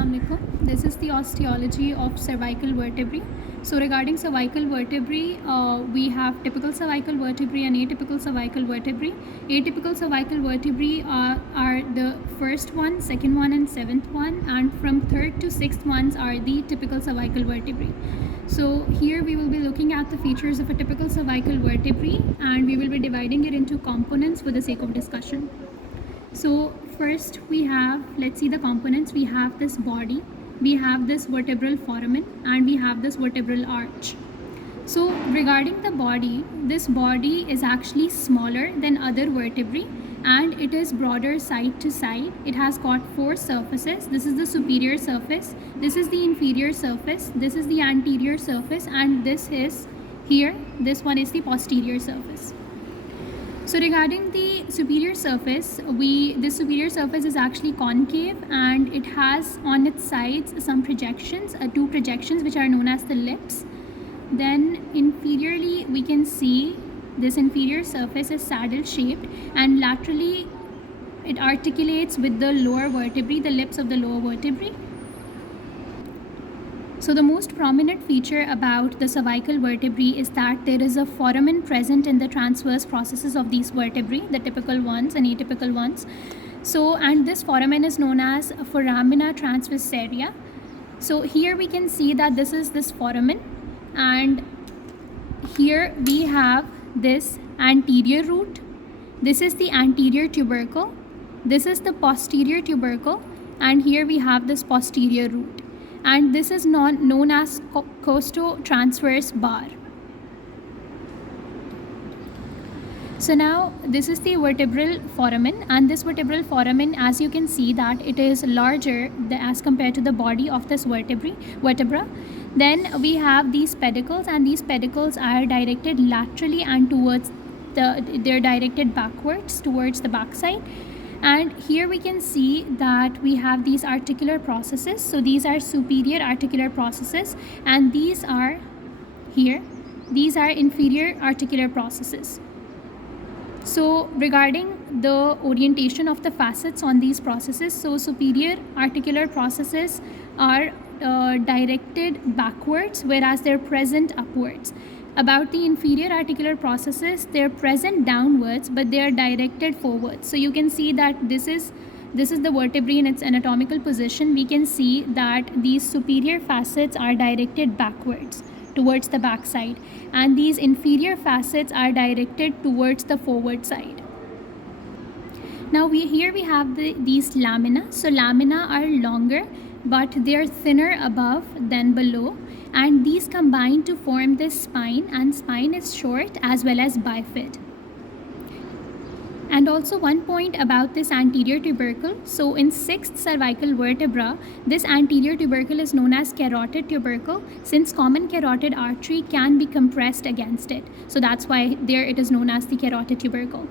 Assalamualaikum. This is the osteology of cervical vertebrae. So regarding cervical vertebrae, we have typical cervical vertebrae and atypical cervical vertebrae. Atypical cervical vertebrae are the first one, second one, and seventh one, and from third to sixth ones are the typical cervical vertebrae. So here we will be looking at the features of a typical cervical vertebrae, and we will be dividing it into components for the sake of discussion. So first we have, let's see the components. We have this body, we have this vertebral foramen, and we have this vertebral arch. So regarding the body, this body is actually smaller than other vertebrae and it is broader side to side. It has got four surfaces. This is the superior surface, this is the inferior surface, this is the anterior surface, and this is here, this one is the posterior surface. So regarding the superior surface, this superior surface is actually concave and it has on its sides some projections, two projections which are known as the lips. Then inferiorly we can see this inferior surface is saddle shaped and laterally it articulates with the lower vertebrae, the lips of the lower vertebrae. So the most prominent feature about the cervical vertebrae is that there is a foramen present in the transverse processes of these vertebrae, the typical ones and atypical ones. So, and this foramen is known as foramina transversaria. So here we can see that this is this foramen, and here we have this anterior root. This is the anterior tubercle. This is the posterior tubercle, and here we have this posterior root. And this is known as costo-transverse bar. So now this is the vertebral foramen, and this vertebral foramen, as you can see, that it is larger as compared to the body of this vertebra. Then we have these pedicles, and these pedicles are directed laterally and towards they're directed backwards towards the backside. And here we can see that we have these articular processes. So these are superior articular processes, and these are here, these are inferior articular processes. So regarding the orientation of the facets on these processes, so superior articular processes are directed backwards, whereas they're present upwards. About the inferior articular processes, they're present downwards, but they are directed forwards. So you can see that this is the vertebrae in its anatomical position. We can see that these superior facets are directed backwards towards the back side, and these inferior facets are directed towards the forward side. Now here we have these lamina. So lamina are longer, but they are thinner above than below, and these combine to form this spine, and spine is short as well as bifid. And also one point about this anterior tubercle. So in sixth cervical vertebra, this anterior tubercle is known as carotid tubercle, since common carotid artery can be compressed against it. So that's why there it is known as the carotid tubercle.